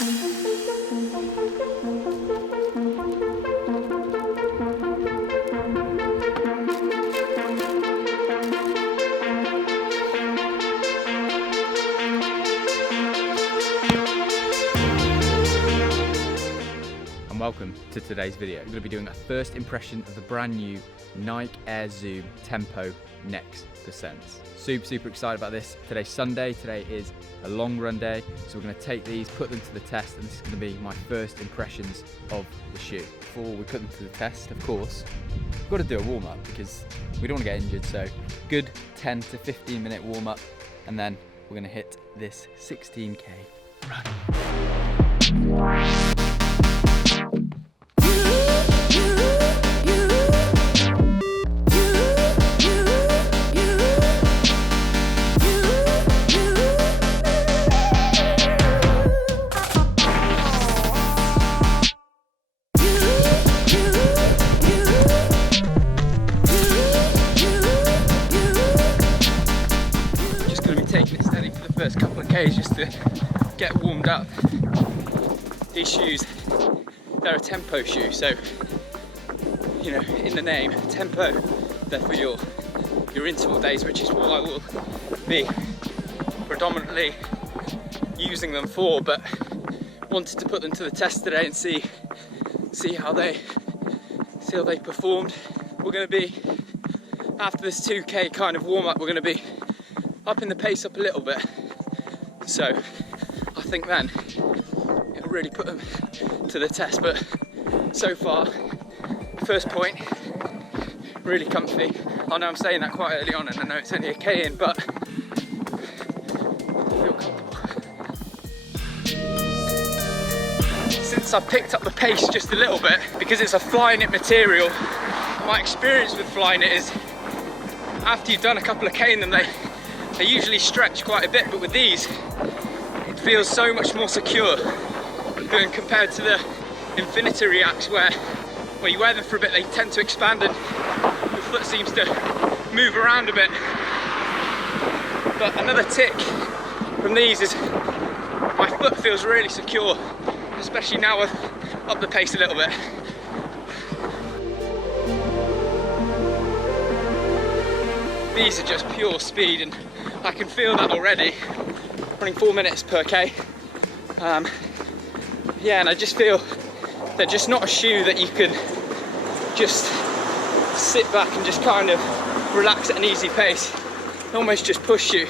Welcome to today's video. I'm going to be doing a first impression of the brand new Nike Air Zoom Tempo Next Percents. Super excited about this. Today's Sunday, today is a long run day, so we're going to take these, put them to the test, and this is going to be my first impressions of the shoe. Before we put them to the test, of course, we've got to do a warm up because we don't want to get injured, so good 10 to 15 minute warm up, and then we're going to hit this 16k run. Taking it steady for the first couple of Ks just to get warmed up. These shoes, they're a tempo shoe, so you know, in the name, tempo, they're for your interval days, which is what I will be predominantly using them for, but wanted to put them to the test today and see how they performed. We're going to be, after this 2k kind of warm up, we're going to be upping the pace up a little bit, so I think then it'll really put them to the test. But so far, first point, really comfy. I know I'm saying that quite early on and I know it's only a K in, but I feel comfortable. Since I've picked up the pace just a little bit, because it's a Flyknit material, my experience with Flyknit is after you've done a couple of K in them, they usually stretch quite a bit, but with these, it feels so much more secure than compared to the Infinity Reacts where you wear them for a bit, they tend to expand and your foot seems to move around a bit. But another tick from these is my foot feels really secure, especially now I've upped the pace a little bit. These are just pure speed and I can feel that already, running 4 minutes per K. Yeah, and I just feel they're just not a shoe that you can just sit back and just kind of relax at an easy pace. They almost just push you.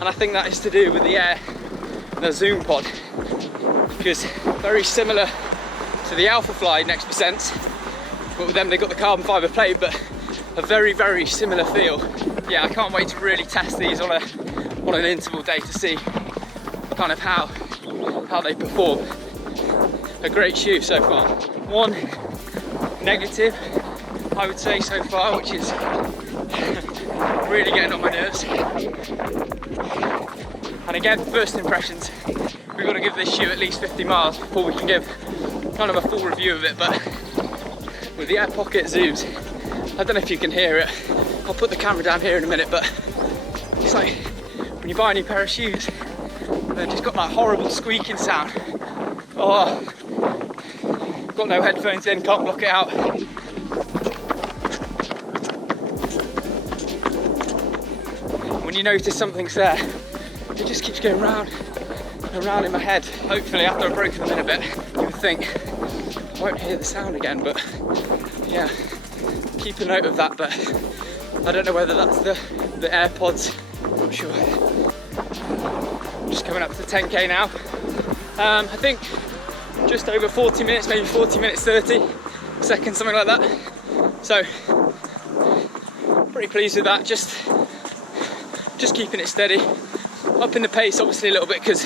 And I think that is to do with the Air and the Zoom Pod, because very similar to the Alphafly Next Percents, but with them they've got the carbon fibre plate, but a very similar feel. Yeah, I can't wait to really test these on an interval day to see kind of how they perform. A great shoe so far. One negative, I would say so far, which is really getting on my nerves. And again, first impressions, we've got to give this shoe at least 50 miles before we can give kind of a full review of it. But with the Air Pocket Zooms, I don't know if you can hear it. I'll put the camera down here in a minute, but it's like when you buy a new pair of shoes, they've just got that horrible squeaking sound. Oh, got no headphones in, can't block it out. When you notice something's there, it just keeps going round and round in my head. Hopefully after I've broken them in a bit, you would think I won't hear the sound again, but yeah, keep a note of that. But I don't know whether that's the AirPods, I'm not sure. I'm just coming up to 10k now. I think just over 40 minutes, maybe 40 minutes 30 seconds, something like that. So pretty pleased with that. Just keeping it steady, upping the pace obviously a little bit because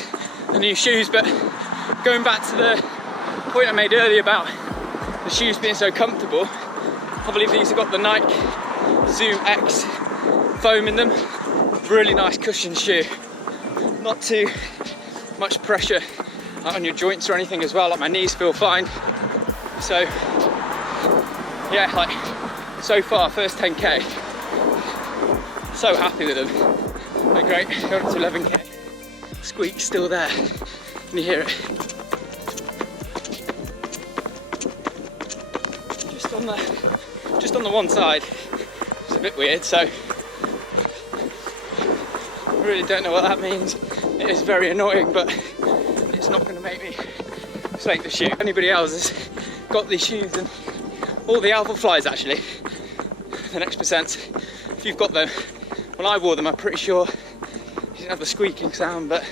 the new shoes, but going back to the point I made earlier about the shoes being so comfortable, I believe these have got the Nike Zoom X foam in them. Really nice cushion shoe, not too much pressure on your joints or anything as well. Like my knees feel fine. So yeah, like so far first 10k, so happy with them. They're great. Going up to 11k. Squeak's still there. Can you hear it? Just on the one side. It's a bit weird, so I really don't know what that means. It is very annoying, but it's not going to make me slate the shoe. Anybody else has got these shoes, and all the Alpha Flies actually, the Next Percent, if you've got them, when I wore them I'm pretty sure you didn't have the squeaking sound, but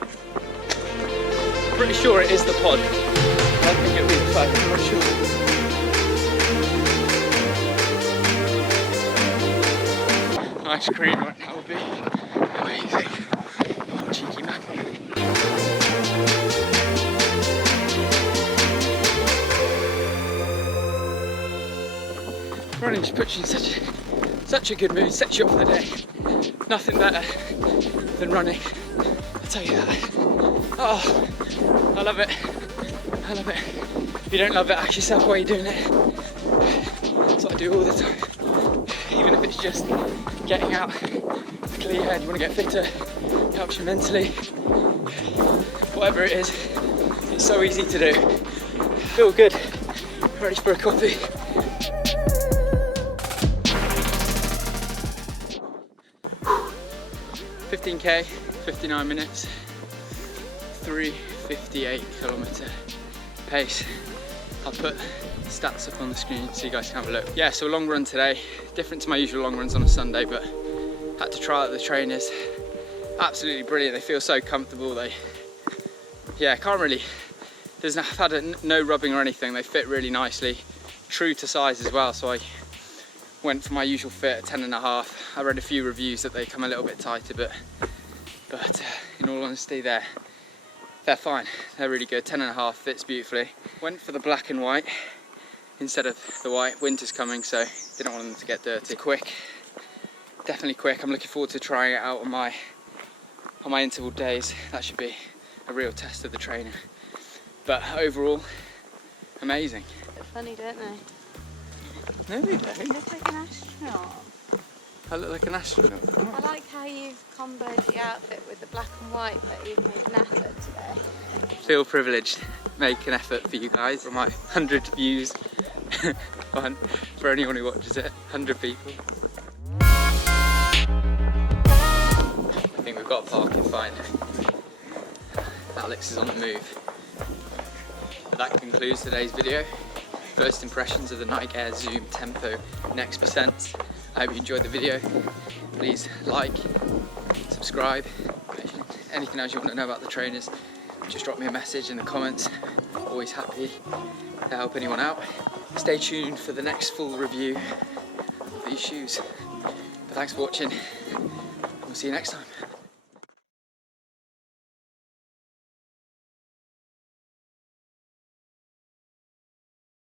I'm pretty sure it is the pod. I don't think it'll be the phone, I'm not sure. Ice cream right now would be amazing. Oh, cheeky man. Running just puts you in such a good mood, sets you up for the day. Nothing better than running, I'll tell you that. Oh, I love it. I love it. If you don't love it, ask yourself why you're doing it. That's what I do all the time. Even if it's just getting out, clear your head, you want to get fitter, helps you mentally. Whatever it is, it's so easy to do. Feel good, ready for a coffee. $15K, 59 minutes, 3:58 kilometre pace. I'll put stats up on the screen so you guys can have a look. Yeah, so a long run today, different to my usual long runs on a Sunday, but had to try out the trainers. Absolutely brilliant, they feel so comfortable. I've had no rubbing or anything, they fit really nicely, true to size as well, so I went for my usual fit at 10.5. I read a few reviews that they come a little bit tighter, but in all honesty they're fine, they're really good. 10.5 fits beautifully. Went for the black and white instead of the white. Winter's coming, so didn't want them to get dirty. Quick, definitely quick. I'm looking forward to trying it out on my interval days. That should be a real test of the trainer. But overall, amazing. They're funny, don't they? No, they don't. You look like an astronaut. I look like an astronaut. I like how you've comboed the outfit with the black and white, but you've made an effort today. Feel privileged. Make an effort for you guys, for my 100 views. For anyone who watches it, 100 people. I think we've got parking fine. Alex is on the move. But that concludes today's video. First impressions of the Nike Air Zoom Tempo Next Percent. I hope you enjoyed the video. Please like, subscribe. Anything else you want to know about the trainers, just drop me a message in the comments. Always happy to help anyone out. Stay tuned for the next full review of these shoes. But thanks for watching. We'll see you next time.